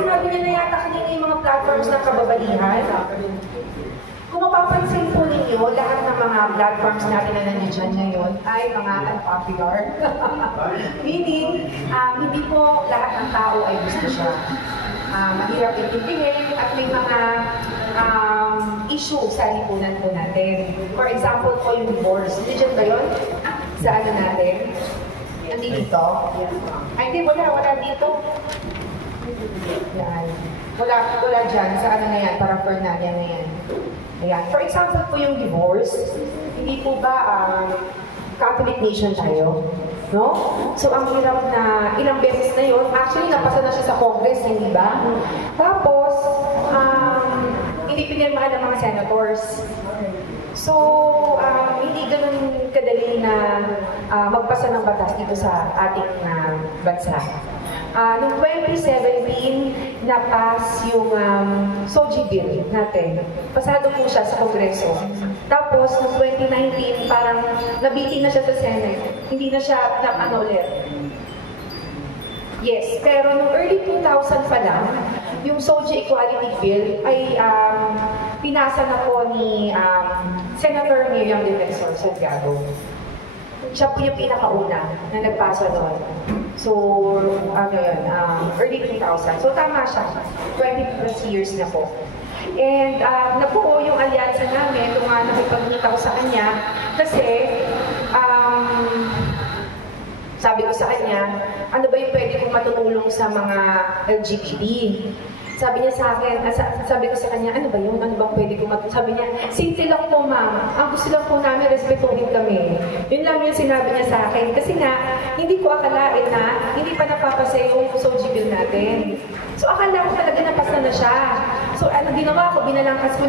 sinabi niya na yata kanina yung mga platforms ng kababaihan. Kung mapapansin po ninyo, lahat ng mga platforms natin na nandiyan ngayon ay mga unpopular. Meaning, hindi po lahat ng tao ay gusto siya. Mahirap intindihin at may mga issue sa lipunan po natin. For example po yung divorce. Nandiyan ba yun? Sa ano natin? Hindi dito? Ay, hindi. Wala dito. Yan. Wala dyan. Sa ano na yan? Parang Fernania na yan. Ayan. For example po yung divorce, hindi po ba Catholic nation tayo? No? So, ang hirap na ilang beses na yun, actually, napasa na siya sa Congress, hindi ba? Tapos, hindi pinirmahan ng mga senators. So, hindi ganun kadali na magpasa ng batas dito sa ating bansa. Noong 2017, na-pass yung SOGI bill natin. Pasado po siya sa Kongreso. Tapos, noong 2019, parang nabiti na siya sa Senate. Hindi na siya ulit. Yes, pero noong early 2000 pa lang, yung SOGI Equality Bill ay pinasa na po ni Senator Miriam Defensor Salgado. Siya po yung pinakauna na nagpasa doon. So, early 2000. So, tama siya. 20 plus years na po. And nabuo yung alyansa namin kung nakipag-meet ako sa kanya kasi sabi ko sa kanya, ano ba yung pwede kong matutulong sa mga LGBT? Sabi niya sa akin, sabi ko sa kanya, ano ba yun? Ano bang pwede kong matutulong? Sabi niya, simple lang po ma'am. Ang gusto lang po namin, respetuhin kami. Yun lang yung sinabi niya sa akin. Kasi nga, hindi ko akalain na hindi pa napapasa yung SOGI bill natin. So akala ko talaga napasa na siya. So ano ginawa ko, binalangkas ko,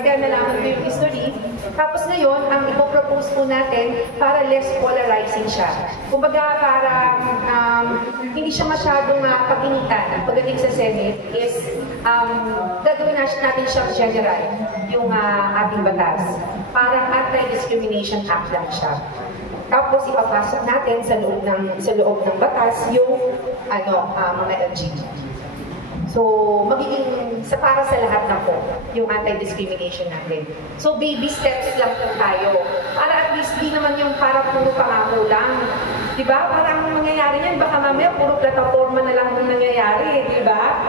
kaya nalaman ko yung history. Tapos ngayon, ang ipopropose po natin para less polarizing siya. Kumbaga para hindi siya masyadong pag-initan. Pagdating sa Senate is gagawin natin siyang general, yung ating batas. Parang Anti-Discrimination Act lang siya. Tapos ipapasok natin sa loob ng batas yung mga LGBT. So, magiging para sa lahat na po yung anti-discrimination natin. So, baby steps lang po tayo. Para at least di naman yung para puro pangako lang. Diba? Parang mangyayari yan, baka mamaya puro plataforma na lang yung nangyayari. Diba?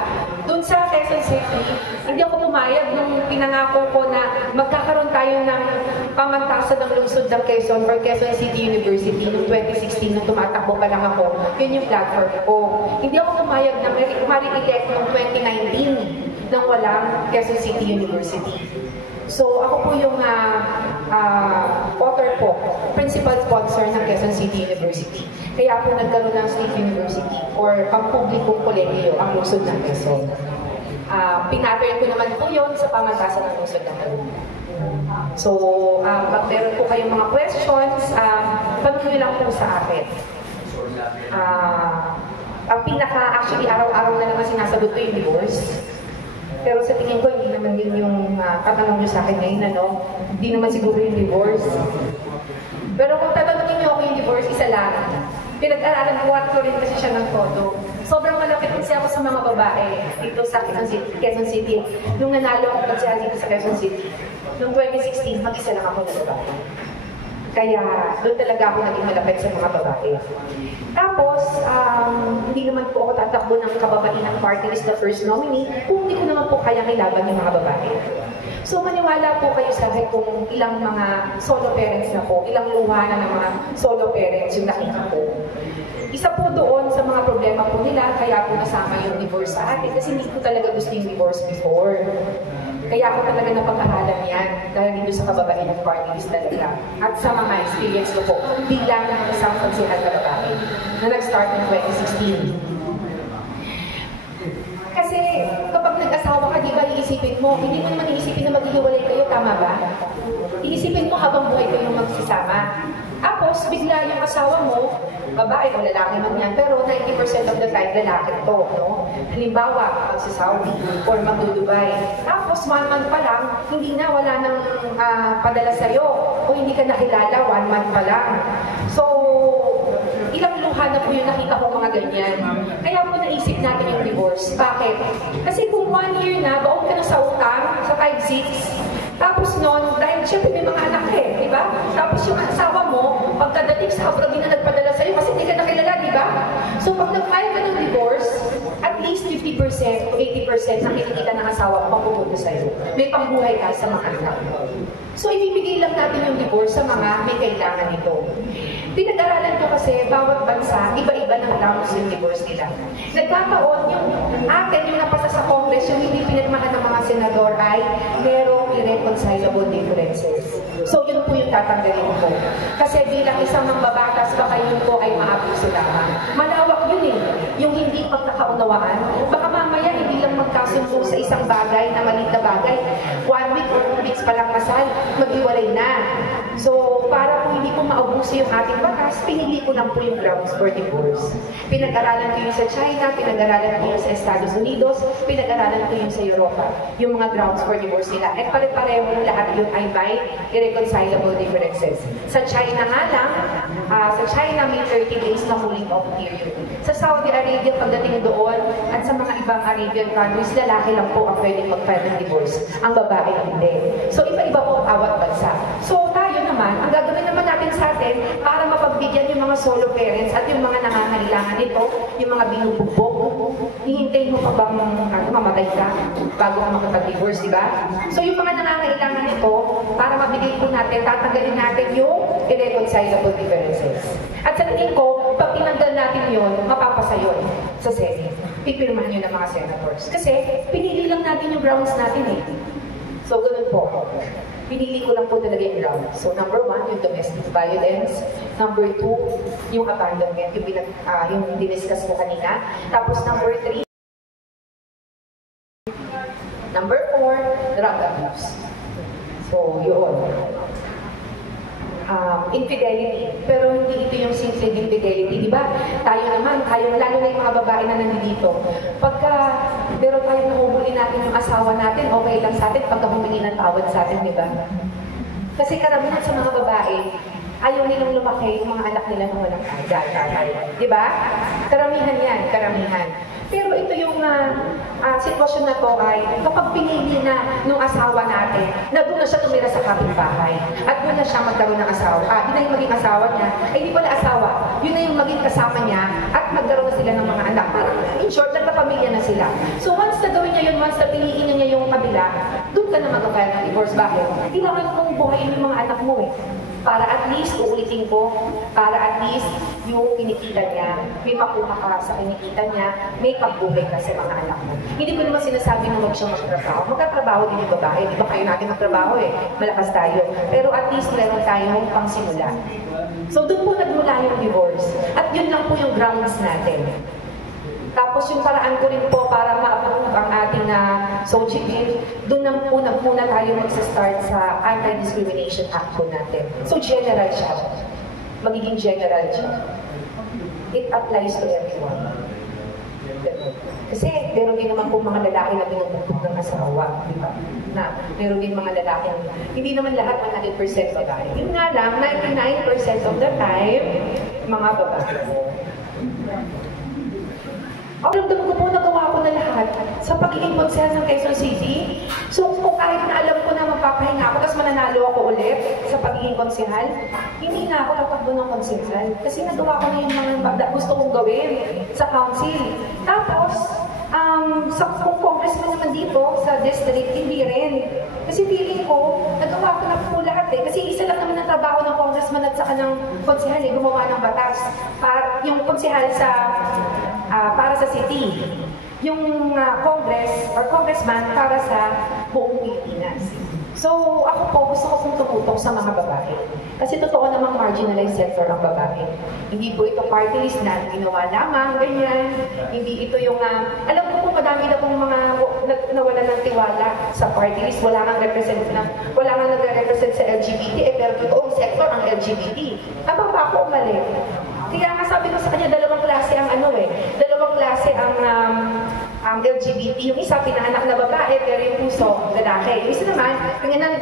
Doon sa Quezon City, hindi ako pumayag nung pinangako ko na magkakaroon tayo ng pamantasan ng lungsod ng Quezon for Quezon City University noong 2016 nung tumatakbo pa lang ako. Yun yung platform ko. Hindi ako pumayag na ma-re-elect noong 2019 nang walang Quezon City University. So, ako po yung author po, principal sponsor ng Quezon City University. Kaya po nagkaroon ng State University or pampublikong kolegyo ang lungsod ng Quezon. Pinatern ko naman po yun sa pamantasan ng lungsod ng Quezon. So, pag meron po kayong mga questions, tanong nyo lang po sa akin. Ang actually, araw-araw na naman sinasagot ko yung divorce. Pero sa tingin ko, hindi naman yun yung tatanong nyo sa akin ngayon, Hindi naman siguro yung divorce. Pero kung tatanungin nyo ako yung divorce, isa lang. Pinag-aralan ko rin kasi siya ng todo. Sobrang malapit kasi ako sa mga babae dito sa Quezon City. Nung nanalo ako kasi dito sa Quezon City. Noong 2016, mag-isa lang ako na babae. Kaya doon talaga ako naging malapit sa mga babae. Tapos, hindi naman po ako tatakbo ng kababaihan party list na first nominee kung hindi ko naman po kaya kilaban yung mga babae. So, maniwala po kayo sa akin kung ilang mga solo parents na po, ilang luha na ng mga solo parents yung nakita ko. Isa po doon sa mga problema po nila, kaya po nasama yung divorce sa atin kasi hindi ko talaga gusto yung divorce before. Kaya ako talaga napag-aralan yan dahil dito sa kababaihan party list talaga. At sa mga experience ko po, bilang ng isang konsihan na babae na nag-start ng 2016. Kasi kapag nag-asawa ka, di ba iisipin mo, hindi mo naman iisipin na maghihiwalay kayo, tama ba? Iisipin mo habang buhay kayong magsasama. Tapos, bigla yung asawa mo, babae o lalaki man yan, pero 90% of the time, lalaki to, no? Halimbawa, magsa-Saudi or magdudubay. Tapos, 1 month pa lang, hindi na, wala nang padala sa'yo. O hindi ka nakilala, 1 month pa lang. So, ilang luha na po yung nakita ko mga ganyan. Kaya po naisip natin yung divorce. Bakit? Kasi kung 1 year na, baon ka na sa utang, sa 5-6, tapos noon, dahil syempre may mga anak di ba? Tapos yung asawa mo, pagkadating sa abroad, di na nagpadala sa'yo kasi hindi ka nakilala, di ba? So pag nag-file ka ng divorce, at least 50% to 80% ng kinikita ng asawa mo mapupunta sa'yo. May pangbuhay ka sa mga anak. So ibibigay lang natin yung divorce sa mga may kailangan nito. Pinag-aralan ko kasi bawat bansa, iba-iba ng grounds yung divorce nila. Nagkataon yung atin, yung napasa sa Congress, yung hindi pinagmahan ng mga senador ay merong irreconcilable differences. So yun po yung tatanggalin ko. Kasi bilang isang mambabatas, baka yun po ay maabuso lamang. Malawak yun yung hindi pagkakaunawaan. Baka mamaya hindi lang magkasundo sa isang bagay na maliit na bagay. 1 week or 2 weeks pa lang kasal, maghiwalay na. So, para po hindi po maabuso yung ating batas, pinili ko lang po yung grounds for divorce. Pinag-aralan ko yung sa China, pinag-aralan ko yung sa Estados Unidos, pinag-aralan ko yung sa Europa, yung mga grounds for divorce nila. At pare-pareho lahat yun ay by irreconcilable differences. Sa China nga lang, sa China may 30 days na cooling off period. Sa Saudi Arabia, pagdating doon, at sa mga ibang Arabian countries, lalaki lang po ang pwedeng mag-file ng divorce. Ang babae hindi. So, iba-iba po ang awat bansa. So, tayo naman, ang gagawin naman natin sa atin para mapagbigyan yung mga solo parents at yung mga nangangailangan nito, yung mga binubugbog, hihintayin mo pa bang mamatay ka bago ka makapag-divorce, di ba? So, yung mga nangangailangan nito, para mabigay po natin, tatanggalin natin yung irreconcilable differences. At sa tingin ko, pag tinanggal natin yun, mapapasa yun sa Senate. Pipirmahan yun ng mga senators. Kasi, pinili lang natin yung grounds natin So, ganun po. Pinili ko lang po talaga yung grounds. So, number 1, yung domestic violence. Number 2, yung abandonment, yung diniscuss ko kanina. Tapos, number 3, number 4, drug abuse. So, yun. Infidelity. Pero hindi ito yung simple infidelity, di ba? Tayo naman, lalo na yung mga babae na nandito. Pagka pero tayo nahuhuli natin yung asawa natin, okay lang sa atin pagka humingi ng tawad sa atin, di ba? Kasi karamihan sa mga babae, ayaw nilang lumaki yung mga anak nila na walang tatay. Di ba? Karamihan yan, karamihan. Pero ito yung sitwasyon na to ay kapag pinili na nung asawa natin na doon na siya tumira sa kapitbahay at doon na siya magkaroon ng asawa. Yun na yung maging asawa niya. Ay, hindi pala asawa. Yun na yung maging kasama niya at magkaroon na sila ng mga anak. Parang in short, nagkapamilya na sila. So once na gawin niya yun, once na piliin niya yung kabila, doon ka na mag-file ng divorce. Bakit? Kailangan mong buhayin yung mga anak mo Para at least, uulitin ko, para at least yung kinikita niya, may makuha ka sa kinikita niya, may pagbuhay ka sa mga anak mo. Hindi ko naman sinasabi na huwag siyang magtrabaho. Magkatrabaho din yung babae. Di ba kayo natin magtrabaho Malakas tayo. Pero at least meron tayong pangsimula. So doon po nagmula yung divorce. At yun lang po yung grounds natin. Tapos yung paraan ko rin po para ma-approve ang ating SOGI bill, doon na muna tayo magsa-start sa Anti-Discrimination Act po natin. So general siya. Magiging general siya. It applies to everyone. Kasi meron din naman po mga lalaki na binubugbog ng asawa, di ba? Na meron din mga lalaki na hindi naman lahat 100% babae. Yun nga lang, 99% of the time, mga babae. Ramdam ko po, nagawa ko na lahat sa pagiging konsehal ng Quezon City. So, kung kahit na alam ko na magpapahinga ako, tapos mananalo ako ulit sa pagiging konsehal, hindi na ako tatakbo ng konsehal. Kasi nagawa ko na yung mga gusto kong gawin sa council. Tapos, kung congressman naman dito sa district, hindi rin. Kasi feeling ko, nagawa ko na po lahat Kasi isa lang naman ang trabaho ng congressman at saka ng konsehal gumawa ng batas. Yung konsehal para sa city. Yung congress or congressman para sa buong Pilipinas. So, ako po, gusto ko pong tumutok sa mga babae. Kasi totoo namang marginalized sector ang babae. Hindi po ito party list na ginawa lamang, ganyan. Hindi ito yung, alam ko po madami na pong mga nawala ng tiwala sa party list. Wala nang nagre-represent sa LGBT, pero totoong sector ang LGBT. Tama ba ako mali? Kaya nga sabi ko sa kanya, dalawang klase ang dalawang klase ang LGBT. Yung isa, pinahanap na babae, pero yung puso, lalaki. Yung isa naman,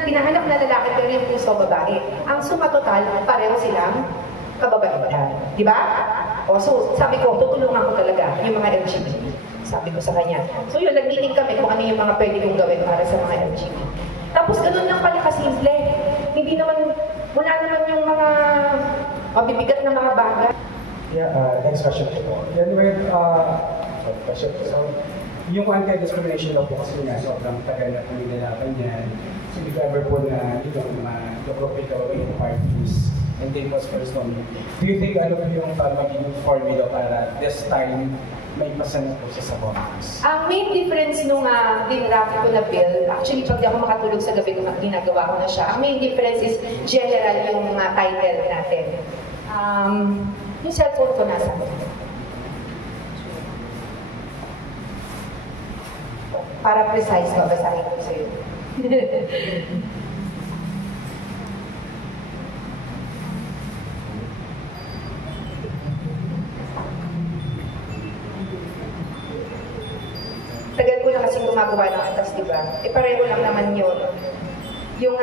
pinahanap na lalaki, pero yung puso, babae. Ang suma total, pareho silang kababaihan. Di ba? O, so, sabi ko, tutulungan ko talaga yung mga LGBT. Sabi ko sa kanya. So yun, nag-meeting kami kung ano yung mga pwede kong gawin para sa mga LGBT. Tapos ganun lang pala kasimple. Hindi naman, wala naman yung mga mabibigat na mga bagay. Yeah, next question po. Anyway, question po. So, yung anti-discrimination law po kasi nga, sobrang tagal na po nilalaban yan. So, if ever po na, the-appropriate parties and they was first on. Do you think ano po yung magiging formula para this time may pasan po siya sa Congress? Ang main difference nung dinraft ko na bill, actually pag di ako makatulog sa gabi nung ginagawa ko na siya, ang main difference is general yung title natin. Yung cellphone ko nasa para precise ko, basahin ko sa'yo. Tagal ko na kasing gumagawa ng atas, di ba? Pareho lang naman yun. Yung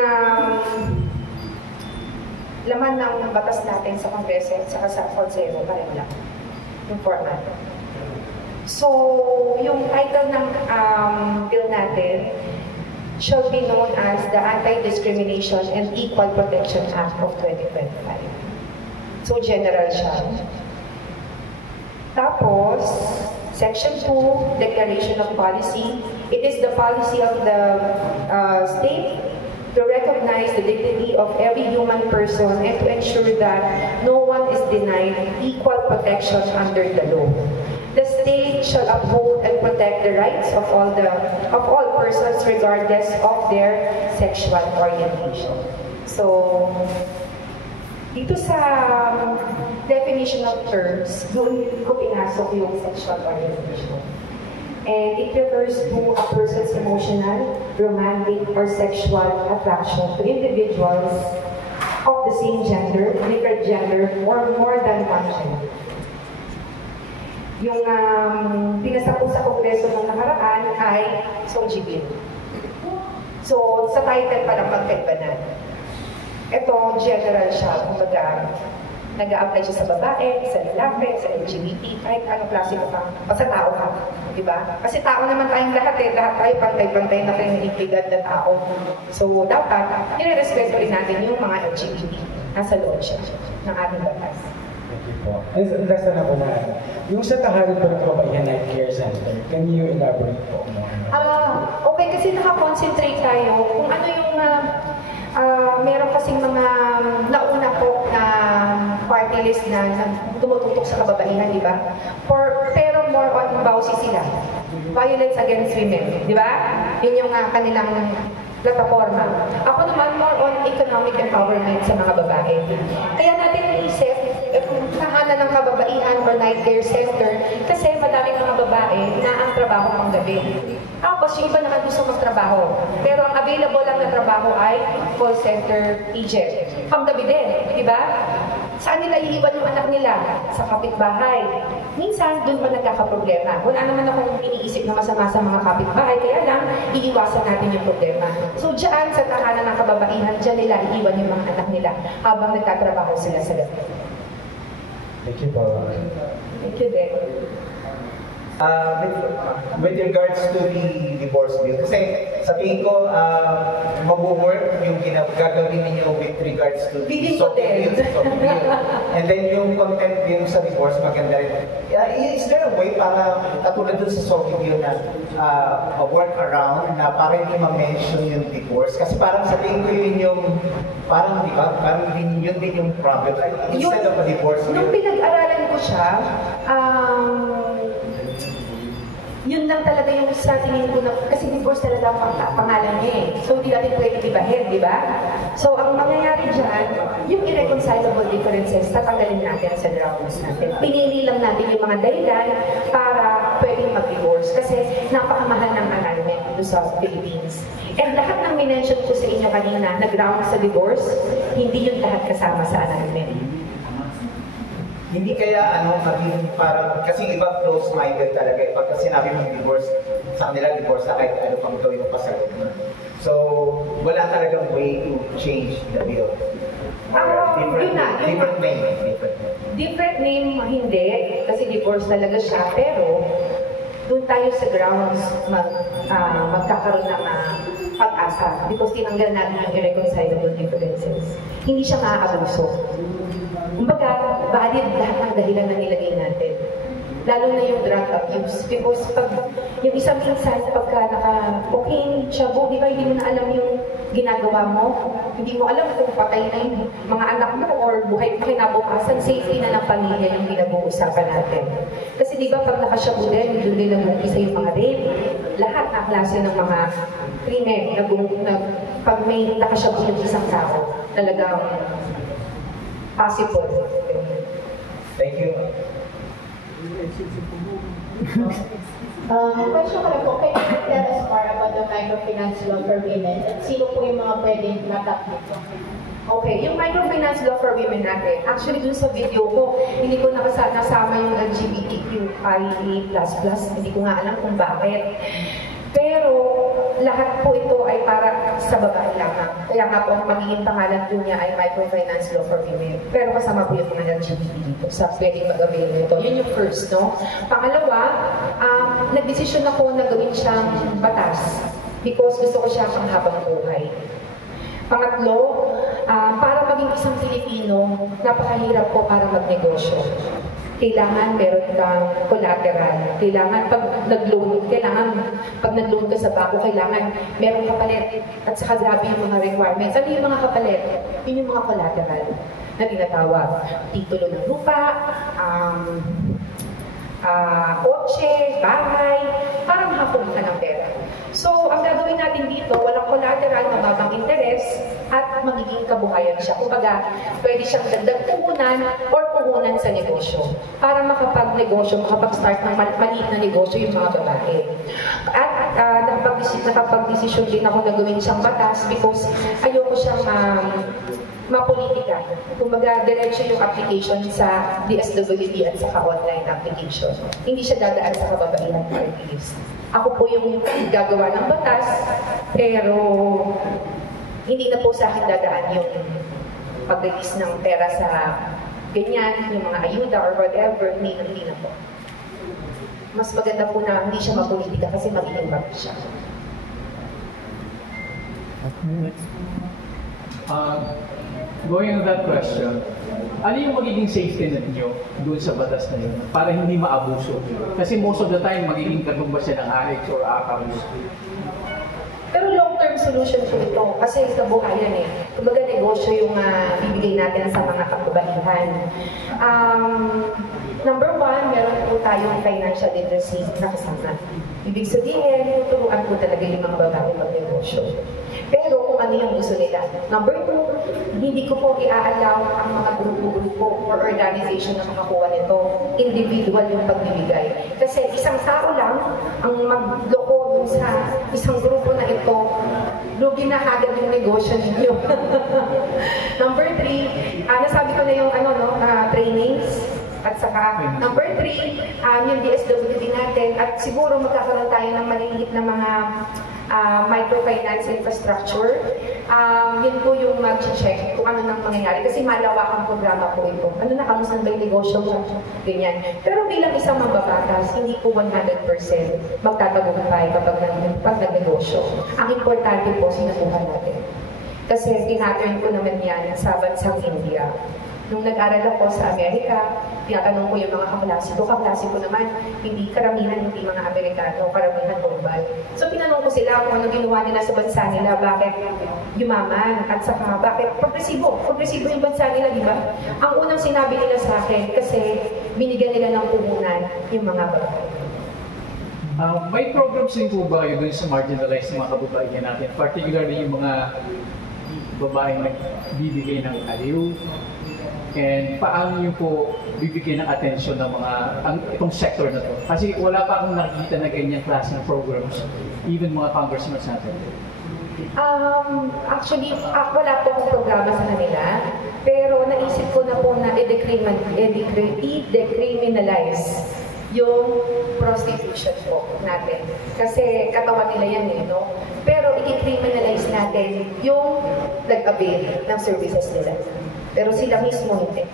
laman ng batas natin sa Kongreso at saka sa Konseho, pareho lang. Yung format. So, yung title ng bill natin shall be known as the Anti-Discrimination and Equal Protection Act of 2025. So, general siya. Tapos, Section 2, Declaration of Policy. It is the policy of the state to recognize the dignity of every human person and to ensure that no one is denied equal protection under the law. The state shall uphold and protect the rights of all persons regardless of their sexual orientation. So, dito sa definition of terms, doon ko pinasok yung sexual orientation. And it refers to a person's emotional, romantic, or sexual attraction to individuals of the same gender, different gender, or more than one gender. Yung pinasa ko sa Kongreso ng nakaraan ay SOGI bill. So, sa title pa lang magkaiba na. Ito, general siya. Kumbaga, nag-a-apply siya sa babae, sa lalaki, sa LGBT, kahit anong klase ka pang, basta tao ka. Diba? Kasi tao naman tayong lahat eh. Lahat tayo pantay-pantay na pinigigad na tao. So, dapat, nire-respeto rin natin yung mga LGBT. Nasa loob siya ng ating batas. Thank you po. Last na po na, yung sa tahanan po ng Kababaihan Night Care Center, can you elaborate po more? Okay, kasi nakakonsentrate tayo kung ano yung meron kasing mga nauna po na party list na tumututok sa kababaihan, di ba? Pero more on bawsi sila. Violence against women, di ba? Yun yung kanilang plataforma. Ako naman more on economic empowerment sa mga babae. Kaya natin naisip, tahanan ng kababaihan or night care center kasi madaming mga babae na ang trabaho pang gabi. Tapos yung iba naman gusto magtrabaho. Pero ang available lang na trabaho ay call center agent. Pang gabi din, di ba? Saan nila iiwan yung anak nila? Sa kapitbahay. Minsan, doon pa nagkakaproblema. Wala naman akong iniisip na masama sa mga kapitbahay, kaya lang, iiwasan natin yung problema. So, dyan, sa tahanan ng kababaihan, dyan nila iiwan yung mga anak nila habang nagtatrabaho sila sa gabi. Thank you po. Thank you, Dek. With regards to the divorce bill, kasi sa tingin ko, mag-work yung gagawin ninyo with regards to the SOGI bill. And then yung content din sa divorce, maganda rin. Is there a way para, katulad dun sa SOGI bill na work around na para hindi ma-mention yung divorce? Kasi parang sa tingin ko yun yung, parang di ba, parang yun din yung problem. Instead of a divorce bill. Nung pinag-aralan ko siya, yun lang talaga yung sa tingin ko na, kasi divorce talaga ang pangalan niya eh. So, hindi natin pwede ibahin, di ba? So, ang mangyayari dyan, yung irreconcilable differences, tatanggalin natin sa drafts natin. Pinili lang natin yung mga dahilan para pwedeng mag-divorce kasi napakamahal ng annulment dito sa Philippines. And lahat ng minention ko sa inyo kanina na ground sa divorce, hindi yun lahat kasama sa annulment. Hindi kaya maging parang, kasi iba close-minded talaga. Pagka sinabi mong divorce, sa kanila divorce na kahit ano pang gawin mo pasagot mo. So, wala talagang way to change the bill. Different way. Different name, hindi, kasi divorce talaga siya, pero doon tayo sa grounds magkakaroon ng pag-asa because tinanggal natin yung irreconcilable differences. Hindi siya maaabuso. Kumbaga, valid lahat ng dahilan na nilagay natin. Lalo na yung drug abuse. Because pag yung isang minsan, pagka naka-cocaine, shabu, di ba, hindi mo na alam yung ginagawa mo. Hindi mo alam kung patay na yung mga anak mo or buhay pa kinabukasan, safety na ng pamilya yung pinag-uusapan natin. Kasi di ba, pag naka-shabu din, doon din nag-umpisa yung mga rape, lahat ng klase ng mga krimen, pag may naka-shabu yung isang tao, talagang possible. Thank you. Question ko lang po, can you tell us more about the microfinance law for women? At sino po yung mga pwedeng natap nito? Okay, yung microfinance law for women natin, actually dun sa video ko, hindi ko nasama yung LGBTQIA++, hindi ko nga alam kung bakit. Pero lahat po ito ay para sa babae lamang. Kaya nga po ang magiging pangalan po niya ay microfinance law for women. Pero kasama po yung mga LGBT dito sa pwedeng mag-avail nito. Yun yung first, no? Pangalawa, nagdesisyon ako na gawin siyang batas because gusto ko siya panghabang buhay. Pangatlo, para maging isang Pilipino, napakahirap po para magnegosyo. Kailangan meron kang collateral. Kailangan pag nag-loan ka sa bako, kailangan meron kapalit. At saka grabe yung mga requirements. Ano yung mga kapalit? Yun yung mga collateral na tinatawag. Titulo ng lupa, kotse, bahay, para makakuha ka ng pera. So, ang gagawin natin dito, walang collateral, mababang interes, at magiging kabuhayan siya. Kumbaga, pwede siyang dagdag puhunan or puhunan sa negosyo. Para makapag-negosyo, makapag-start ng maliit na negosyo yung mga babae. At nakapag-desisyon din ako na gawin siyang batas because ayoko siyang mapolitika. Kumbaga, diretso yung application sa DSWD at saka online application. Hindi siya dadaan sa kababaihan party list. Ako po yung gagawa ng batas, pero hindi na po sa akin dadaan yung pag-release ng pera sa ganyan, yung mga ayuda or whatever, hindi na po. Mas maganda po na hindi siya mapolitika kasi magiging bago siya. Going on that question, ano yung magiging safety net nyo doon sa batas na yun para hindi maabuso? Kasi most of the time, magiging katumbas siya ng ARIX or ACAMS. Pero long-term solution po ito kasi sa buhayan eh. Kumbaga negosyo yung bibigay natin sa mga kababaihan. Number one, meron po tayong financial literacy na kasama. Ibig sabihin, tuturuan po talaga yung mga babae mag-negosyo. Pero kung ano yung gusto nila. Number two, hindi ko po i-allow ang mga grupo-grupo or organization na makakuha nito. Individual yung pagbibigay. Kasi isang tao lang ang magloko dun sa isang grupo na ito, lugi na agad yung negosyo ninyo. Number three, nasabi ko na yung trainings. At saka, number three, yung DSWD natin. At siguro magkakaroon tayo ng maliliit na mga microfinance infrastructure. Yun po yung mag-check kung ano nang mangyayari. Kasi malawak ang programa po ito. Ano na, kamusta ba yung negosyo mo? Ganyan. Pero bilang isang mambabatas, hindi po 100% magtatagumpay pag nag-negosyo. Ang importante po, sinubukan natin. Kasi tinaturn ko naman yan sa bansang India. Nung nag-aral ako sa Amerika, tinatanong ko yung mga kaklase ko naman, hindi karamihan, hindi mga Amerikano, karamihan global. So tinanong ko sila kung ano ginawa nila sa bansa nila, bakit yumaman, at saka bakit progresibo yung bansa nila, di ba? Ang unang sinabi nila sa akin, kasi binigyan nila ng puhunan yung mga babae. May programs din po ba kayo dun sa marginalized mga kababaihan natin, particularly yung mga babaeng nagbibigay ng aliw? And paano nyo po bibigyan ng atensyon ng itong sector na to? Kasi wala pa akong nakikita na ganyang klaseng programs, even mga congressmen natin. Actually, wala po akong programa sa kanila, pero naisip ko na po na i-decriminalize yung prostitution po natin. Kasi katawan nila yan eh, no? Pero i-criminalize natin yung nag-avail ng services nila. Pero sila mismo hindi.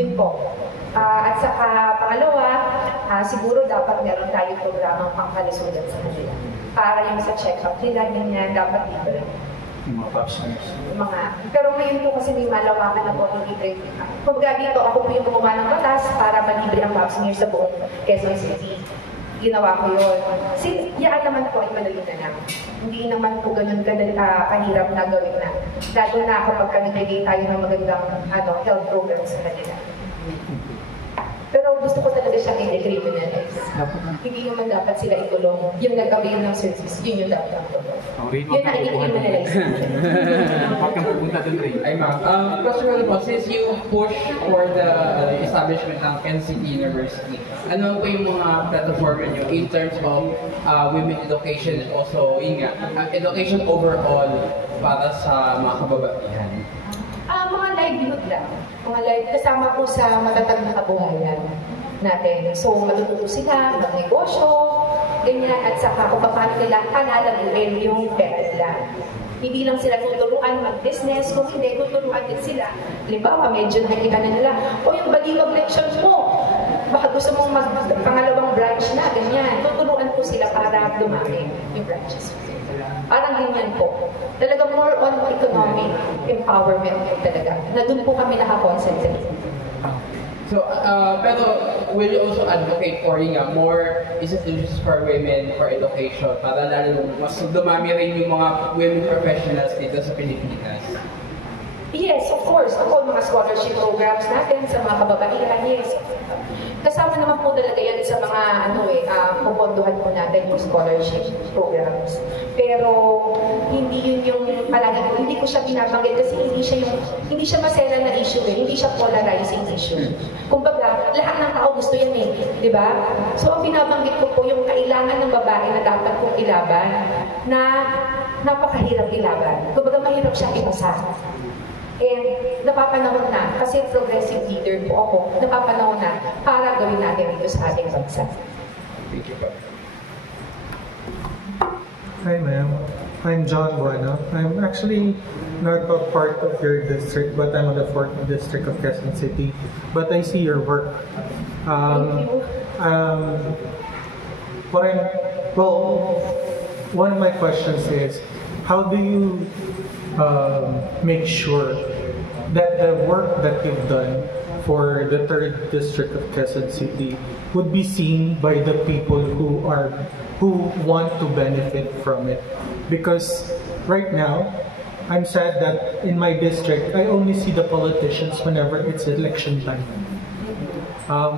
Yun po. At saka pangalawa, siguro dapat meron tayong programang pangkalusugan sa kanila. Para yung sa check-up nila, ganyan, dapat libre. Yung mga pap smears. Pero ngayon po kasi may malawakan na po, hindi libre. Kumbaga dito, ako po yung gumawa ng batas para malibre ang pap smear sa buong Quezon City. Ginawa ko yun. Yaan naman po ay madali na lang. Hindi naman po ganun kahirap na gawin na. Lalo na kapag nagbigay tayo ng magandang health program sa kanila. Pero gusto ko talaga siyang i-decriminalize. Hindi naman dapat sila ikulong. Yung nag-avail ng service, yun yung dapat ang tulong. Yun na i-decriminalize. Huwag kang pupunta dun rin. Ay ma'am, question ko po, since you push for the establishment ng NCT University, ano po yung mga platform nyo in terms of women education and also education overall para sa mga kababaihan? Mga livelihood lang. Mga live, kasama po sa matatag na kabuhayan natin. So, matututo sila, magnegosyo, ganyan, at saka kung paano nila panalaguin yung pera nila. Hindi lang sila tuturuan mag-business, kung hindi, tuturuan din sila. Halimbawa, medyo nakikita na nila, o yung baliwag leksyon mo, baka gusto mong pangalawang branch na, ganyan. Tuturuan po sila para dumami yung branches. Parang ganyan po. Talaga more on economic empowerment po talaga. Na doon po kami nakakonsentrate. So, pero will you also advocate for more institutions for women for education para lalo mas dumami rin yung mga women professionals dito sa Pilipinas? Yes, of course. Ako, mga scholarship programs natin sa mga kababaihan, yes. Kasama naman po talaga yan sa mga pupondohan po natin yung scholarship programs. Pero hindi yun yung palagi ko, hindi ko siya binabanggit kasi hindi siya masela na issue hindi siya polarizing issue. Kumbaga, lahat ng tao gusto yan di ba? So ang binabanggit ko po yung kailangan ng babae na dapat kong ilaban na napakahirap ilaban. Kumbaga mahirap siya ipasa. And napapanahon na, kasi progressive leader po ako, napapanahon na para gawin natin dito sa ating bansa. Thank you po. Hi ma'am, I'm John Bueno. I'm actually not a part of your district, but I'm on the 4th district of Quezon City. But I see your work. Thank you. One of my questions is, how do you make sure that the work that you've done for the 3rd district of Quezon City would be seen by the people who want to benefit from it? Because right now, I'm sad that in my district, I only see the politicians whenever it's election time.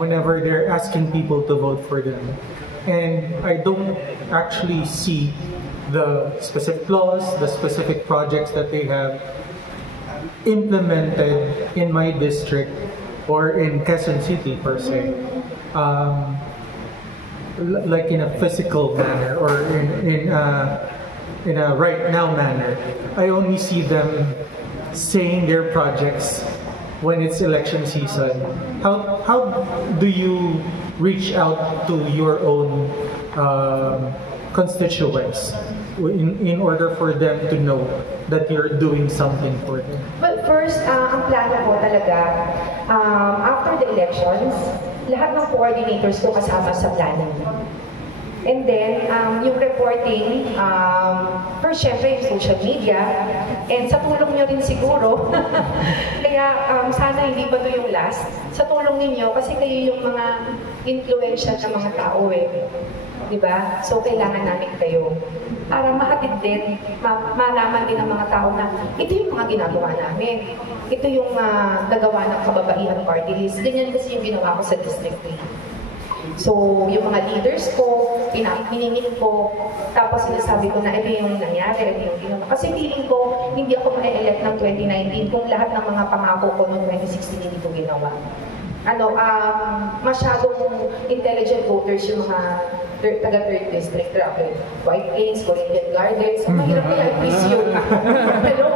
Whenever they're asking people to vote for them. And I don't actually see the specific laws, the specific projects that they have implemented in my district or in Quezon City per se, like in a physical manner or in a right now manner. I only see them saying their projects when it's election season. How do you reach out to your own constituents in order for them to know that you're doing something for them? Well, first, ang plano ko talaga, after the elections, lahat ng coordinators ko kasama sa planning. And then, yung reporting, first, syempre, yung social media, and sa tulong nyo rin siguro, kaya sana hindi ba ito yung last, sa tulong ninyo, kasi kayo yung mga influential na mga tao diba? So, kailangan namin kayo. Para mahatid din, malaman din ng mga tao na ito yung mga ginagawa namin. Ito yung nagawa ng kababaihan party list. Ganyan kasi yung ginawa ko sa District 3. So, yung mga leaders ko, piningin ko, tapos sinasabi ko na ito yung nangyari, ito yung ginawa. Kasi feeling ko, hindi ako ma-elect ng 2019 kung lahat ng mga pangako ko noong 2016 hindi ko ginawa. Masyadong intelligent voters yung mga taga 3rd district, White Plains, Corinthian Gardens. Ang mahirap kaya, please yun. Hello,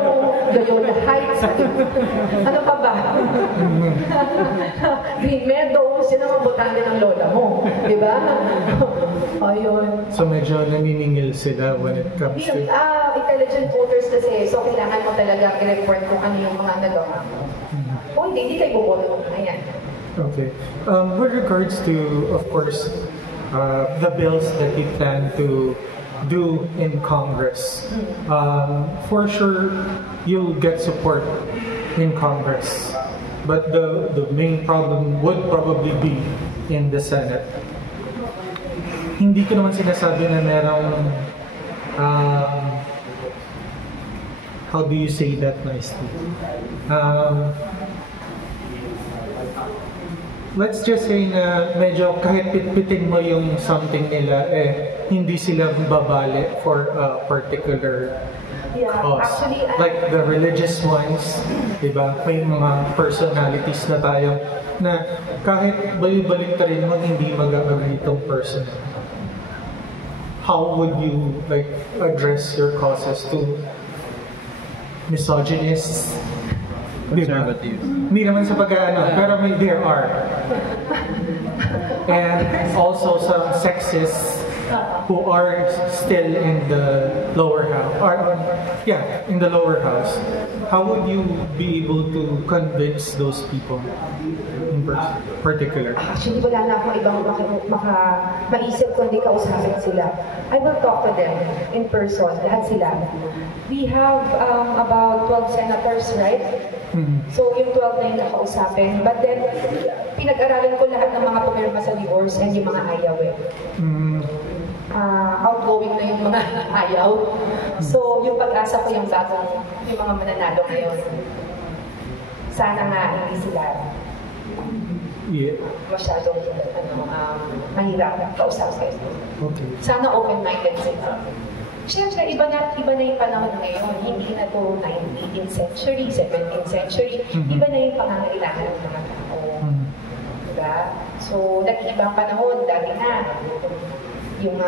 Loyola Heights. Ano pa ba? Green Meadows, yun ang mabutante ng lola mo. Di ba? Ayun. So medyo naniningil sila when it comes to... Intelligent voters kasi, so kailangan mo talaga i-report kung ano yung mga nagawa mo. O hindi kayo buboto. Ayan. Okay. With regards to, of course, the bills that you plan to do in Congress, for sure you'll get support in Congress. But the main problem would probably be in the Senate. Hindi ko naman sinasabi na merong, how do you say that nicely? Let's just say na medyo kahit pitpitin mo yung something nila, hindi sila babali for a particular cause. Actually, Like the religious ones, diba? May mga personalities na tayo na kahit balik-balik ta rin mo, hindi mag-agree itong person. How would you like address your causes to misogynists? Conservative. Hindi naman sa pag-ano, pero there are. And also some sexists who are still in the lower house, in the lower house. How would you be able to convince those people in particular? Actually, wala na akong ibang maisip kundi kausapin sila. I will talk to them in person, lahat sila. We have about 12 senators, right? So yung 12 na yung nakausapin. But then, pinag-aralan ko lahat ng mga pumirma sa divorce and yung mga ayaw outgoing na yung mga ayaw. So yung pag-asa ko yung mga mananalo ngayon. Sana nga hindi sila masyadong mahirap kausapin. Okay. Sana open-minded sila. Siyempre, iba na yung panahon ngayon. Hindi na to 19th century, 17th century. Iba na yung pangangailangan ng mga tao. Diba? So, nag-ibang panahon. Dati na, yung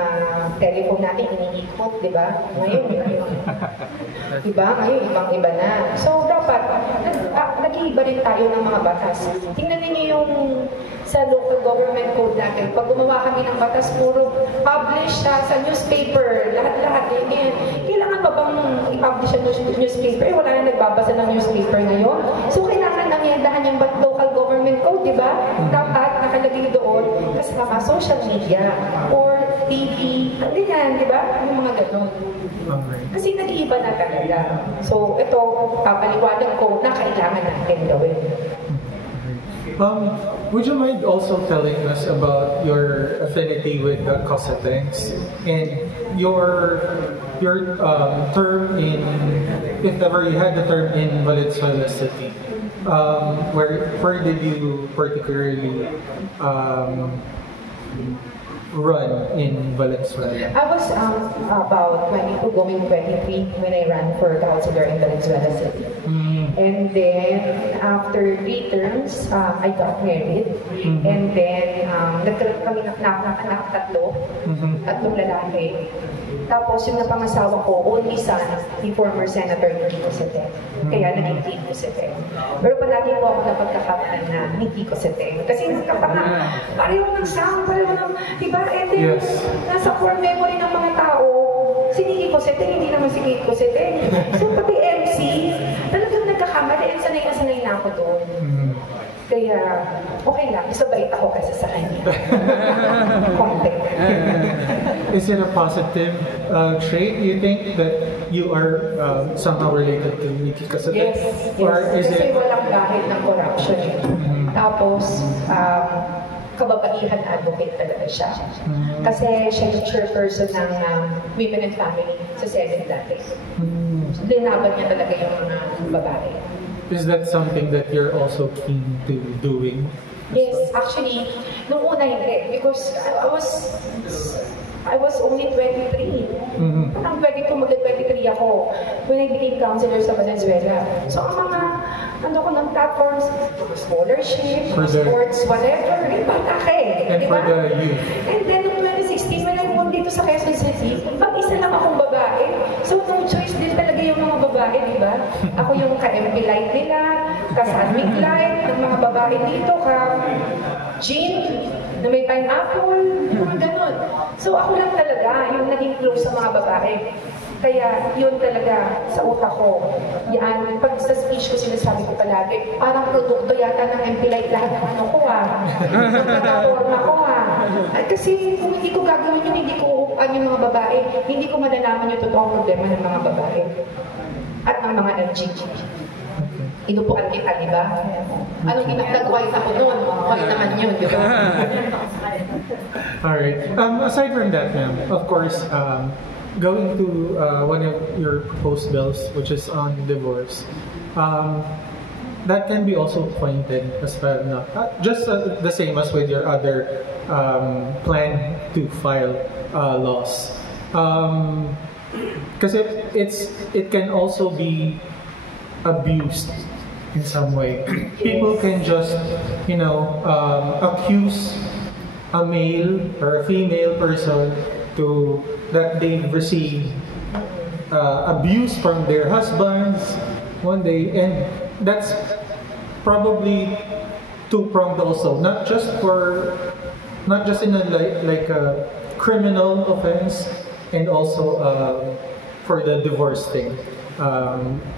telephone natin iniikot, di ba? Ngayon, diba? Ngayon, ibang-iba na. So, dapat, nag-iiba rin tayo ng mga batas. Tingnan ninyo yung sa local government code natin. Pag gumawa kami ng batas, puro publish sa newspaper, lahat-lahat, ganyan. Kailangan pa bang i-publish sa newspaper? Wala na nagbabasa ng newspaper ngayon. So, kailangan nangyadahan yung local government code, di ba? Dapat nakalagay doon kasama social media or TV, ganyan, di ba? Yung mga ganon. Kasi nag-iiba na talaga. So, ito, papaliwanag ko na kailangan natin gawin. Would you mind also telling us about your affinity with the Cosetengs and your term in, if ever you had the term in Valenzuela City, where did you particularly run in Valenzuela? I was about 22 going 23 when I ran for councilor in Valenzuela City. And then, after 3 terms, I got married. And then, nagkaroon kami ng anak, tatlong lalaki. Tapos, yung napangasawa ko, only son, ni former Senator Kiko Seteng. Kaya naging Kiko Seteng. Pero palagi po ako napagkakataan na ni Kiko Seteng. Kasi pareho ng sound, pareho ng, diba? And then, nasa core memory ng mga tao, si Kiko Seteng, hindi naman si Kiko Seteng. So, pati MC, talagang nagkakamali, and sanay na ako doon. Kaya, okay lang, isabait ako kasi sa kanya. Konti. Is it a positive trait, you think, that you are somehow related to Nikki Coseteng? Yes. Or is Kasi it... walang kahit ng corruption. Tapos, kababaihan advocate talaga siya. Kasi siya yung chairperson ng Women and Family sa Senate dati. Linaban niya talaga yung mga babae. Is that something that you're also keen to doing? Yes, actually, nung una hindi. Because I was only 23. Parang 22, mag-23 ako when I became councilor sa Valenzuela. So, ang mga, ko ng platforms, scholarship, sports, whatever, bata ka And diba? for the youth. And then, in 2016, when I moved dito sa Quezon City, mag-isa lang akong babae. So, no choice din talaga yung mga babae, di ba? Ako yung ka-MP Light nila, ka-Sanmic Light, ng mga babae dito, ka-Jean, na may pineapple, yung mga ganun. So ako lang talaga yung naging close sa mga babae. Kaya yun talaga sa utak ko. Yan, pag sa speech ko sinasabi ko palagi, parang produkto yata ng Empilite lahat ng ano ko magkakatorna ko Kasi kung hindi ko gagawin yun, hindi ko uupuan yung mga babae, hindi ko malalaman yung totoong problema ng mga babae at ng mga LGBT. Inupuan kita, di ba? Anong nag-white ako noon? White naman yun, di ba? Alright. Aside from that, ma'am, of course, going to one of your proposed bills, which is on divorce, that can be also pointed as well, no? Just the same as with your other plan to file laws. Because it can also be abused in some way. People can just, accuse a male or a female person that they've received abuse from their husbands one day, and that's probably two-pronged also, not just in a like a criminal offense, and also for the divorce thing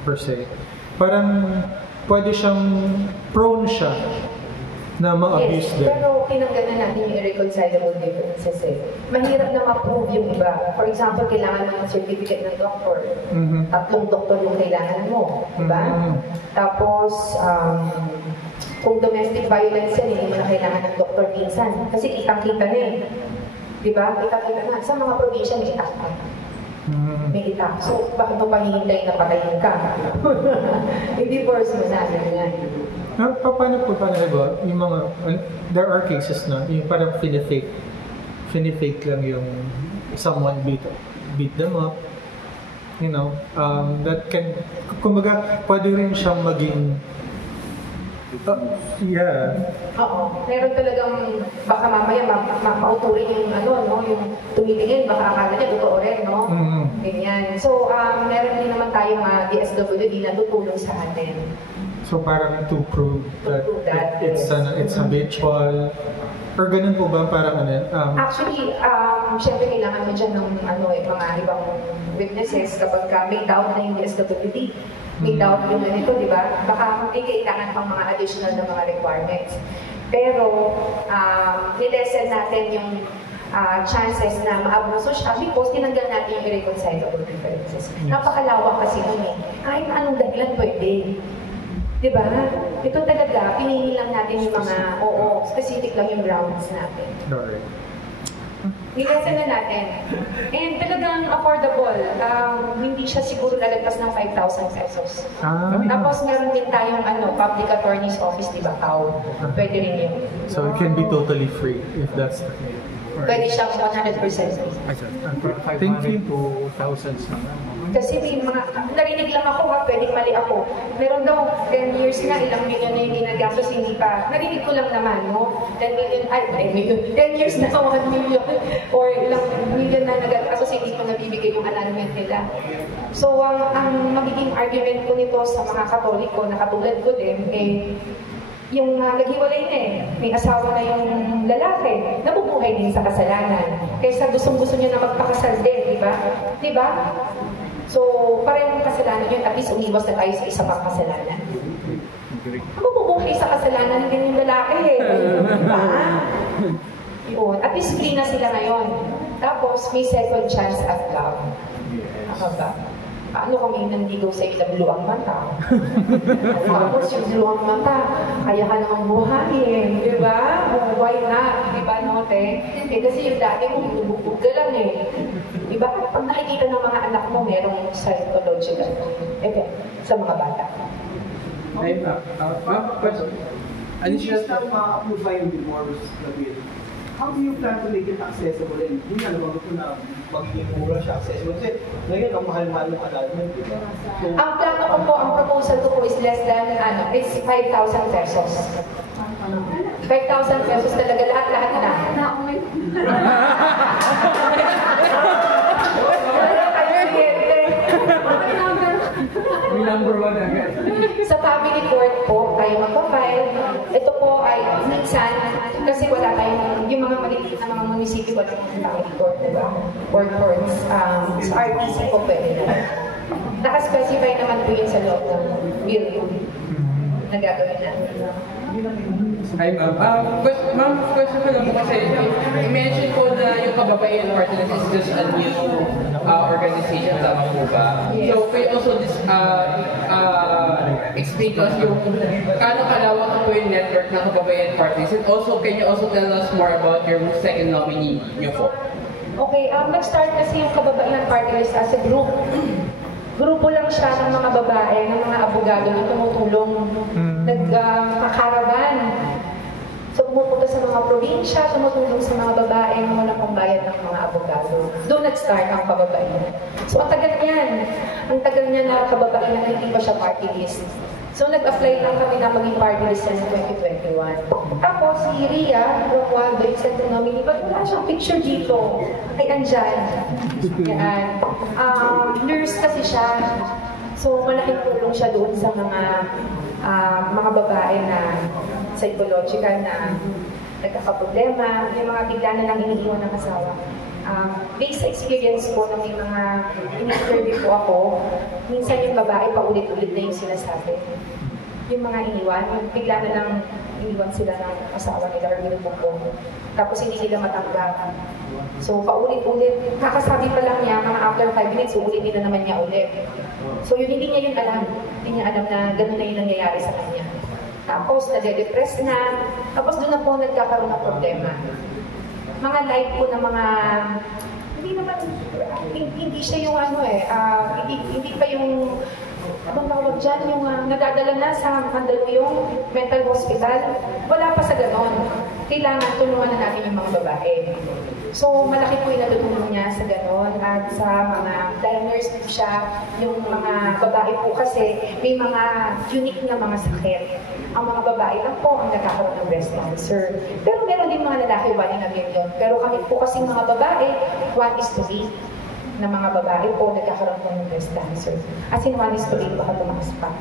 per se. Parang pwede siyang prone siya na ma-abuse din. Pero tinanggalan natin yung irreconcilable differences Mahirap na ma-prove yung iba. For example, kailangan mo ng certificate ng doktor. Tatlong doktor yung kailangan mo. Diba? Tapos, kung domestic violence yan, hindi mo na kailangan ng doktor minsan. Kasi kitang-kita na Diba? Kita-kita na. Sa mga probinsya, may itak pa. May itak. So, bakit mo pahihintay na patayin ka? Hindi force mo na. Paano ba? Yung mga, there are cases na, yung parang fake lang yung someone beat them up. That can, kumbaga, pwede rin siyang maging, Oo. Meron talagang, baka mamaya mauturin yung yung tumitingin, baka akala niya totoo rin, Ganyan. So, meron din naman tayong DSWD na tutulong sa atin. So parang to prove that it's habitual, or ganun po ba parang Actually, syempre kailangan mo dyan ng mga ibang witnesses kapag may doubt na yung DSWD. May doubt yung ganito, di ba? Baka may kailangan pang mga additional na mga requirements. Pero, nilesen natin yung chances na maabuso siya because tinanggal natin yung irreconcilable differences. Napakalawak kasi nun Kahit anong dahilan pwede. Diba? Ito talaga, pinili lang natin yung mga, specific lang yung grounds natin. Alright. Nilesen na natin. And talagang affordable. Hindi siya siguro lalagpas ng 5,000 pesos. Tapos meron din tayong public attorney's office, diba? Pwede rin yun. So it can be totally free if that's the case. Pwede siyang 100%. Thank you. To thousands naman. Kasi may mga, narinig lang ako pwedeng mali ako. Meron daw 10 years na, ilang milyon na yung ginagastos, hindi pa. Narinig ko lang naman, 10 years na 1 million. Or ilang milyon na nagagastos, hindi ko nabibigay yung annulment nila. So, ang magiging argument ko nito sa mga Katoliko na katulad ko din, yung naghiwalay na may asawa na yung lalaki, nabubuhay din sa kasalanan. Kaysa gustong-gusto niya na magpakasal din, di ba? Di ba? So, parehong kasalanan yun, at least umiwas na tayo sa isa pang kasalanan. Mabubuhay sa kasalanan din yung lalaki Diba? Yun. At least free na sila ngayon. Tapos, may second chance at love. Ba? Paano kung may nandigaw sa ilang luwang mata? Tapos yung luwang mata, kaya ka namang buhayin, di ba? Why not? Di ba, Note? Kasi yung dati mo, binububog ka lang Di ba? Pag nakikita ng mga anak mo, merong psychological effect sa mga bata. Ay, Additional ma-approve ba yung divorce na bill? How do you plan to make it accessible? And yun nga, naman ko na magiging mura siya accessible. Kasi ngayon, ang mahal-mahal ng annulment. So, Ang plano ko po, ang proposal ko po is less than, is 5,000 pesos. 5,000 pesos talaga, lahat-lahat na. number one agad. Sa family court po, tayo magpa-file. Ito po ay minsan, kasi wala tayong, yung mga maliliit na mga munisipyo, wala tayong family court, diba? Or courts. Sa RTC po pwede na. Naka-specify naman po yun sa loob ng bill na gagawin natin. Hi ma'am. Ma'am, question ko lang po kasi i-mention po na yung Kababaihan Party List is just a new organization, tama po ba? Yes. So, can you also explain to us yung kano kalawak po yung network ng Kababaihan Party List? And also, can you also tell us more about your second nominee niyo po? Okay, nag-start kasi yung Kababaihan Party List as a group. Grupo lang siya ng mga babae, ng mga abogado na tumutulong, nagkakaravan. So, pumupunta sa mga probinsya, tumutulong sa mga babae na walang pambayad ng mga abogado. Doon nag-start ang kababaihan. So, ang tagal niyan. Ang tagal niya na kababaihan na hindi pa siya party list. So, nag-apply lang kami na maging party list sa 2021. Tapos, si Ria Romualdo, yung second nominee, ba't wala siyang picture dito? Ay, andyan. Yan. Nurse kasi siya. So, malaking tulong siya doon sa mga babae na psychological na nagkakaproblema, yung mga bigla na lang iniiwan ng asawa. Based sa experience ko na may mga in-interview ko ako, minsan yung babae paulit-ulit na yung sinasabi. Yung mga iniwan, yung bigla na lang iniwan sila ng asawa nila or binubugbog. Tapos hindi nila matanggap. So paulit-ulit, kakasabi pa lang niya, mga after 5 minutes, uulitin na naman niya ulit. So yun, hindi niya yun alam. Hindi niya alam na gano'n na yung nangyayari sa kanya. Tapos nade-depress na, tapos doon na po nagkakaroon ng problema. Mga life po na mga, hindi naman, hindi siya yung hindi pa yung, abang tawag dyan, yung nadadala na sa Mandaluyong mental hospital, wala pa sa ganon. Kailangan tulungan na natin yung mga babae. So, malaki po yung natutulong niya sa ganon at sa mga, dahil nurse po siya, yung mga babae po kasi may mga unique na mga sakit. Ang mga babae lang po ang nagkakaroon ng breast cancer. Pero meron din mga lalaki, 1 in a million. Pero kami po kasing mga babae, 1:8 na mga babae po nagkakaroon po ng breast cancer. As in 1:8, baka tumakas pa.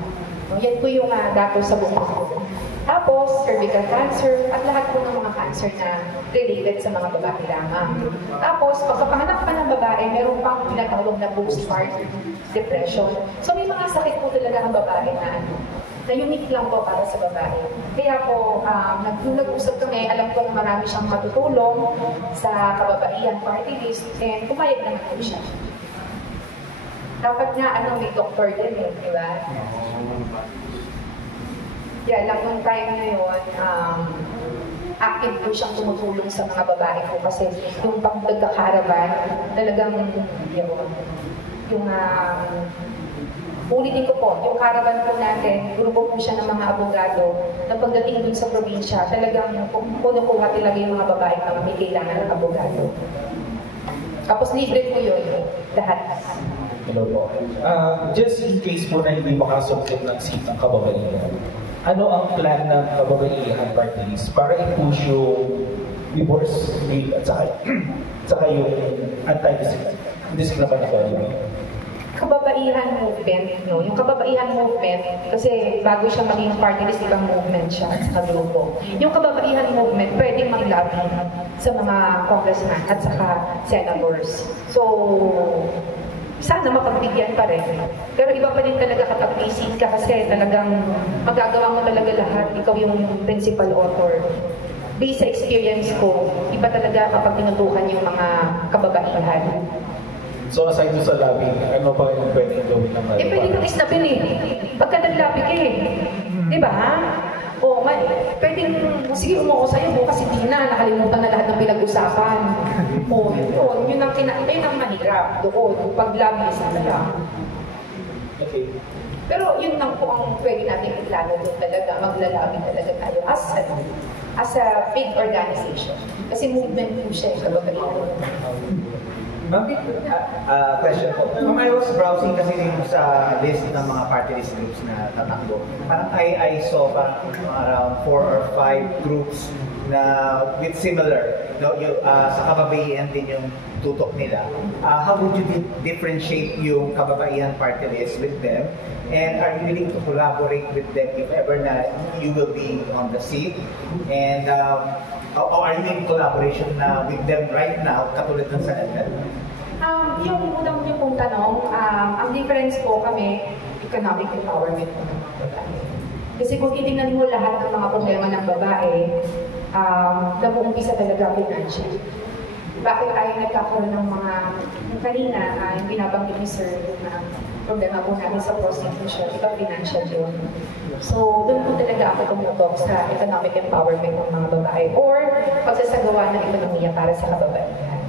Yan po yung datos sa buong mundo. Tapos, cervical cancer at lahat po ng mga cancer na related sa mga babae lamang. Tapos, pagkapanganak pa ng babae, meron pang tinatawag na postpartum depression. So, may mga sakit po talaga ang babae na unique lang po para sa babae. Kaya po, nag-usap kami, alam ko marami siyang matutulong sa Kababaihan Party List, and pumayag naman po siya. Dapat nga, may doktor din di ba? Kaya lang nung time na yun, active po siyang tumutulong sa mga babae po kasi yung pagkakaravan, talagang ulitin ko po, yung caravan po natin, grupo po siya ng mga abogado na pagdating dun sa probinsya, talagang kunukuha talaga yung mga babae na may kailangan ng abogado. Tapos libre po yun, lahat. Hello po. Just in case po na hindi makasuklit ng seat ng kababaihan, ano ang plan ng Kababaihan Party List para i-push yung divorce rate at saka yung anti-discriminatory? Kababaihan movement, no? Yung kababaihan movement, kasi bago siya maging party list, ibang movement siya at saka grupo. Yung kababaihan movement, pwedeng mag-lobby sa mga congressman at saka senators. So, sana mapagbigyan pa rin. Pero iba pa din talaga kapag visit ka kasi talagang magagawa mo talaga lahat. Ikaw yung principal author. Based sa experience ko, iba talaga kapag tinutukan yung mga kababaihan. So aside sa lobbying, ano pa yung pwedeng gawin ng lobbying? Pwede kang isnapin Pagka nag-lobby ka Di ba? O, pwedeng, sige, umuko sa'yo, bukas hindi na, nakalimutan na lahat ng pinag-usapan. O, yun ang mahirap doon, pag-lobby sa talaga. Okay. Pero yun lang po ang pwede natin itlano doon talaga, maglalobby talaga tayo as a big organization. Kasi movement po siya yung kababaihan. Ma'am, question po. I was browsing kasi sa list ng mga party list groups na tatakbo. Parang I saw parang around 4 or 5 groups na with similar, sa kababaihan din yung tutok nila. How would you differentiate yung kababaihan party list with them? And are you willing to collaborate with them if ever na you will be on the seat? And are you in collaboration with them right now, katulad ng sa NL? Yung unang niyo pong tanong, ang difference po kami, economic empowerment po ng mga babae. Kasi kung titingnan mo lahat ng mga problema ng babae, nag-uumpisa talaga financial. Bakit tayo nagkakaroon ng mga, kanina, yung binabanggit ni Sir, na problema po natin sa prostitution, ito financial yun. So, doon po talaga ako tumutok sa economic empowerment ng mga babae or pagsasagawa ng ekonomiya para sa kababaihan.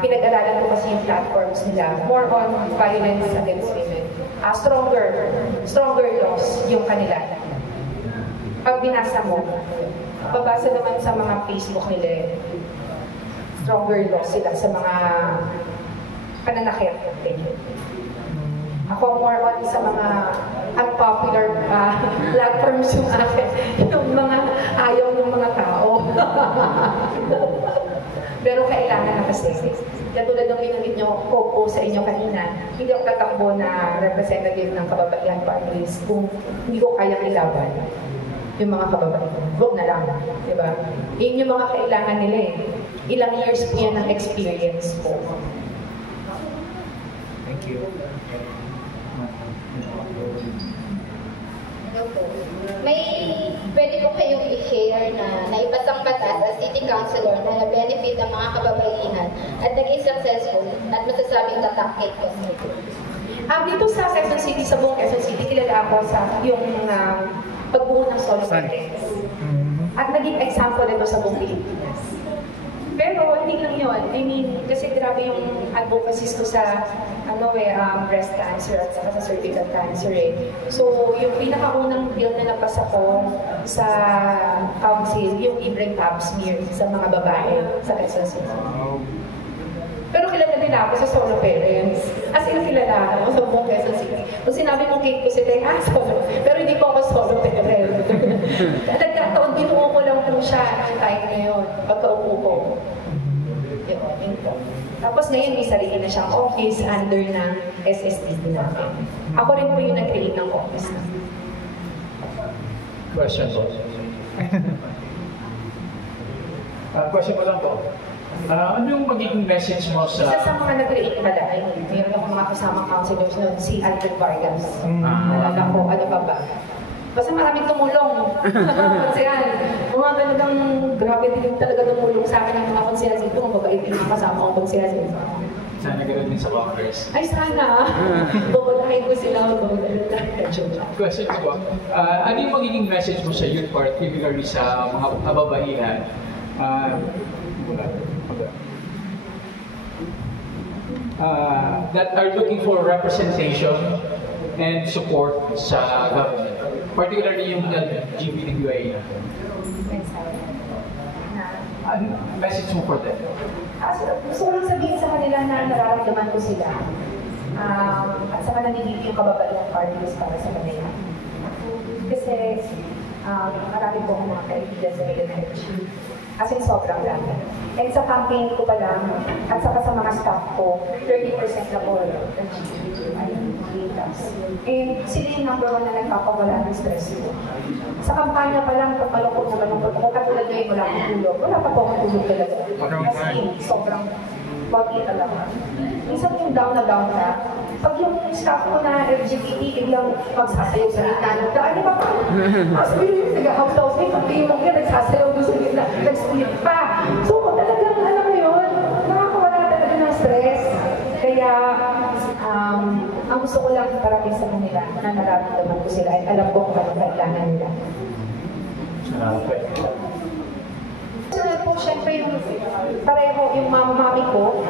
Pinag-aralan ko kasi yung platforms nila, more on violence against women. Stronger laws yung kanila. Pag binasa mo, babasa naman sa mga Facebook nila, stronger laws sila sa mga pananakit. Ako more on sa mga unpopular platforms yung akin, yung mga ayaw ng mga tao. Pero kailangan na kasi. Katulad ng binanggit nyo po sa inyo kanina, hindi ako tatakbo na representative ng kababaihan parties kung hindi ko kayang ilaban yung mga kababaihan. Huwag na lang. Diba? Yun yung mga kailangan nila eh. Ilang years po yan ng experience po. Thank you. May pwede po kayong i-share na naipasang batas as City Councilor na na-benefit ang mga kababaihan at naging successful at masasabing tatakit ko sa ito. Dito sa Quezon City, sa buong Quezon City, kilala ako sa yung pagbuo ng solo parents. At naging example ito sa buong Pilipinas. Pero hindi lang yun. I mean, kasi grabe yung advocacies ko sa breast cancer at saka sa cervical cancer eh. So, yung pinakaunang bill na napasa ko sa council, yung libreng pap smear sa mga babae sa Quezon City. Pero kilala din ako sa solo parents. As in, kilala ako sa buong Quezon City. Kung sinabi mong cake ko sila, solo. Pero hindi po ako solo parent. Nagkataon, binuo ko lang po siya ang time na yun, pagkaupo ko. Yun po. Tapos ngayon, may sarili na siyang office under ng SSD natin. Ako rin po yung nag-create ng office natin. Question po. Question po lang po. Ano yung magiging message mo sa... Isa sa mga nag-create pala ay mayroon akong mga kasamang counselors noon, si Alfred Vargas. Nalala ko, ano pa ba? Basta maraming tumulong. Kasi yan, mga talagang grabe din talaga tumulong sa akin ng mga konsyas. Ito, mabait yung mga kasama kong konsyas. Sana ganoon din sa Congress. Ay, sana. Babalahin ko sila. Question ko, ano yung magiging message mo sa youth part, particularly sa mga kababaihan? That are looking for representation and support sa government. Particularly yung LGBTQIA. Ano message mo for them? Gusto ko lang sabihin sa kanila na nararamdaman ko sila. At saka nanigit yung kababaihan parties para sa kanila. Kasi marami po akong mga kaibigan sa LGBTQ. As in, sobrang dami. And sa campaign ko pa lang, at saka sa mga staff ko, 30% na po LGBTQ ay litas. And sila yung number 1 na nagpapawala ng stress ko. Sa kampanya pa lang, pag malungkot na malungkot ako, katulad ngayon wala akong tulog. Wala pa po akong tulog talaga. Kasi sobrang wagi talaga. Minsan yung down na, pag yung staff ko na LGBT, biglang magsasayaw sa gitna ng daan, di ba pa? Mas bilis, nag-house-house, may pag-iimong yan, nagsasayaw doon sa gitna, nag-split pa. So, talagang, alam mo yun, nakakawala talaga ng stress. Kaya, ang gusto ko lang parating sa kanila, na nararamdaman ko sila, at alam ko kung ano kailangan nila. Sunod po, syempre, yung pareho, yung mami ko,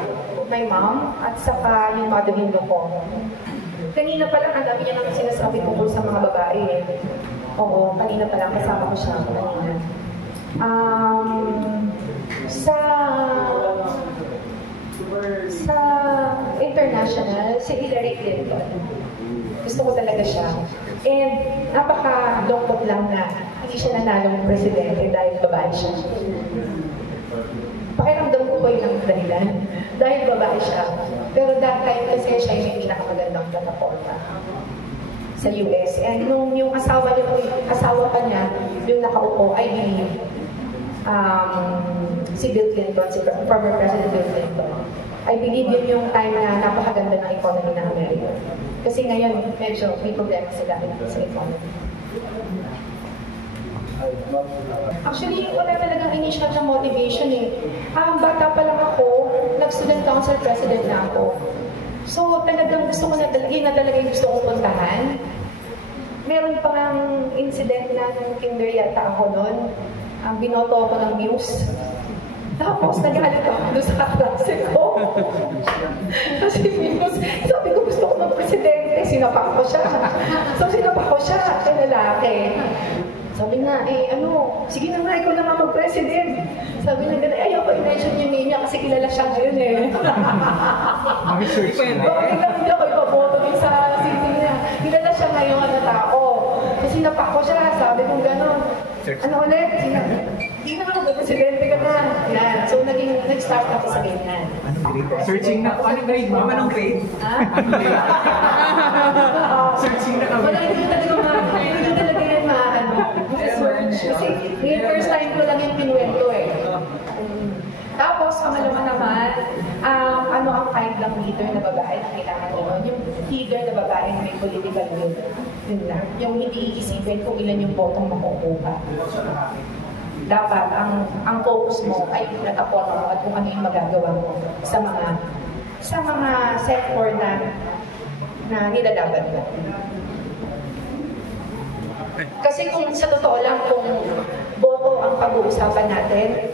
my mom, at saka yung mother-in-law ko. Kanina pa lang, ang dami niya nang sinasabi tungkol sa mga babae. Oo, kanina pa lang, kasama ko siya kanina. Sa international, si Hillary Clinton. Gusto ko talaga siya. And napaka-lungkot lang na hindi hindi siya nanalo ng presidente dahil babae siya. Pakiramdam ko po yun ang dahilan. Dahil babae siya. Pero that time kasi siya yung pinakamagandang plataforma sa US. And nung yung asawa pa niya, yung nakaupo, I believe, si Bill Clinton, si former President Bill Clinton. I believe yun yung time na napakaganda ng economy ng Amerika. Kasi ngayon, medyo may problema sila sa economy. Actually, wala talagang initial na motivation eh. Bata pa lang ako, nag-student council president na ako. So, talagang gusto ko na talaga yung gusto kong puntahan. Meron pa nga incident na nung kinder yata ako noon. Binoto ako ng Muse. Tapos, nagalit ako doon sa klase ko. Kasi Muse, sabi ko gusto ko ng presidente, sinapak ko siya. So, sinapak ko siya, lalaki. Sabi nga, sige na nga, ikaw na nga mag-president. Sabi nga gano'n, ayoko i-mention yung name niya kasi kilala siya ngayon eh. Mag-search na. Bakit lang hindi ako ipaboto din sa city niya. Kilala siya ngayon na tao. Kasi napak ko siya, sabi kong gano'n. Ano ulit? Hindi na nga mag-presidente ka na. Yan. So, nag-start ako sa ganyan. Searching na. Anong grade mo? Anong grade? Ha? Searching na kami. Wala, hindi talaga yan maano. Kasi yung first time ko lang yung pinuwento eh. Tapos, pangalawa naman, ano ang kind ng leader na babae na kailangan naman? Yung leader na babae na may political will. Yun lang. Yung hindi iisipin kung ilan yung botong makukuha. Dapat, ang focus mo ay plataforma mo at kung ano yung magagawa mo sa mga sector na nilalaban mo. Kasi kung sa totoo lang, kung boto ang pag-uusapan natin,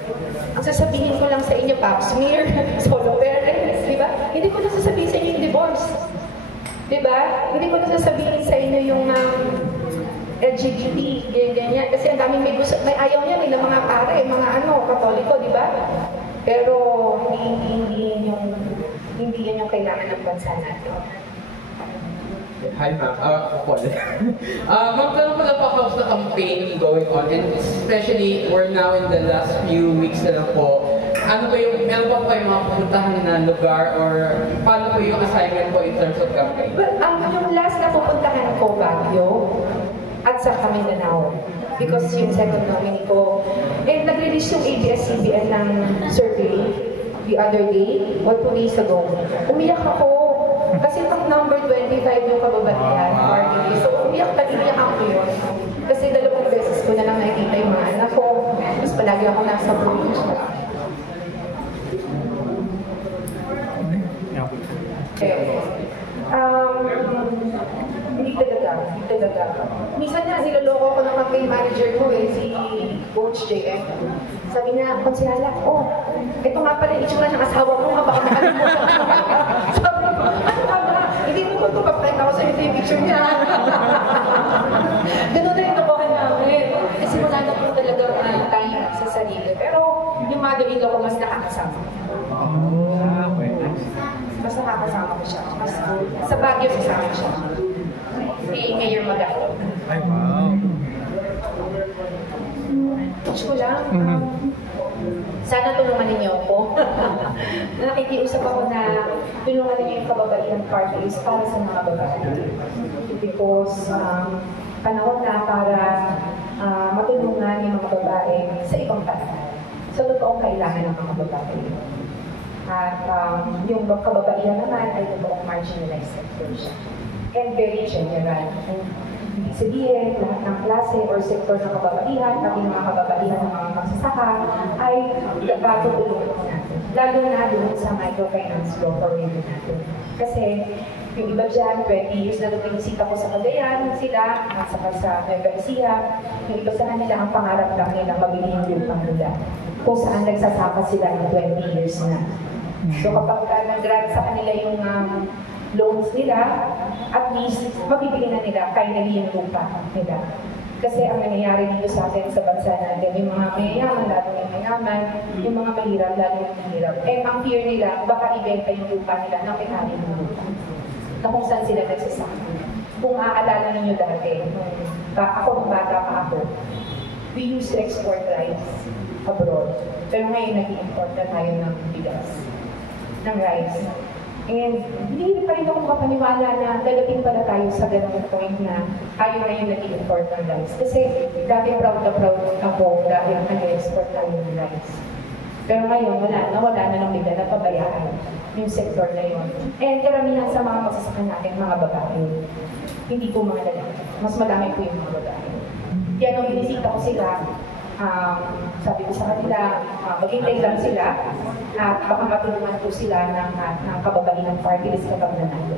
ang sasabihin ko lang sa inyo, pap smear, solo parents, di ba? Hindi ko na sasabihin sa inyo yung divorce. Di ba? Hindi ko na sasabihin sa inyo yung LGBT, ganyan. Kasi ang daming may ayaw niya, may mga pare, mga katoliko, di ba? Pero hindi yan yung kailangan ng bansa natin. Hi ma'am, Paul. Ma'am, meron po na pa na campaign going on, and especially we're now in the last few weeks na lang po. Ano po meron pa po yung mga pupuntahan na lugar or paano po yung assignment po in terms of campaign? Well, yung last na pupuntahan ko, Baguio, at sa Mindanao. Because yung second nominee ko. And nag-release yung ABS-CBN ng survey the other day, or 2 days ago. Umiyak ako. Kasi pag number 25 yung kababaihan, so umiyak ako yun. Kasi 2 beses ko na lang nakikita yung mga anak ko. Tapos palagi ako nasa bridge. Hindi talaga. Minsan nga, niloloko ko ng campaign manager ko si Coach JM. Sabi niya, konsyala, ito nga pala yung itsura ng asawa mo, baka makalimutan mo. Sabi ko, ano ba? Hindi mo ito pa-print ako sa yung picture niya. Ganun na yung nakuhan namin. Kasi wala na po talaga time sa sarili. Pero yung mother-in-law ko mas nakakasama. Mas nakakasama ko siya. Mas sa Baguio sasama siya. Si Mayor Magalo. Ay, wow. Touch ko lang. Sana tulungan ninyo ako. Nakikiusap ako na tulungan ninyo yung kababaihan parties para sa mga babae. Because panahon na para matulungan yung mga babae sa ibang paraan. Sa totoong kailangan ng mga babae. At yung kababaihan naman ay totoong marginalized sector siya. And very general. Ibig sabihin, lahat ng klase or sektor ng kababaihan, pati mga kababaihan ng mga magsasaka, ay tutulungan natin. Lalo na doon sa microfinance law program natin. Kasi yung iba dyan, 20 years na luminisita ko sa Cagayan, sila, saka sa Nueva Ecija, yung iba sa kanila, ang pangarap lang nila, mabili yung lupang nila. Kung saan nagsasaka sila ng 20 years na. So kapag nag-grant sa kanila yung loans nila, at least mabibili na nila finally yung lupa nila. Kasi ang nangyayari dito sa atin sa bansa natin, yung mga mayayaman, lalo yung mayaman, yung mga mahirap, lalo yung mahirap. And ang fear nila, baka ibenta yung lupa nila na may-ari ng lupa. Na kung saan sila nagsasaka. Kung aalala ninyo dati, ako nung bata pa ako, we used to export rice abroad. Pero ngayon nag-import na tayo ng bigas, ng rice. And hindi pa rin ako makapaniwala na dadating pala tayo sa ganung point na tayo ngayon nag-import ng rice. Kasi dati proud na proud ako dahil nag-export tayo ng rice. Pero ngayon, nawala na ng bigla, napabayaan yung sektor na yun. And karamihan sa mga magsasaka natin, mga babae. Hindi po mga lalaki. Mas madami po yung mga babae. Kaya nung binisita ko sila, sabi ko sa kanila, maghintay lang sila at baka matulungan po sila ng kababaihan party list kapag nanalo.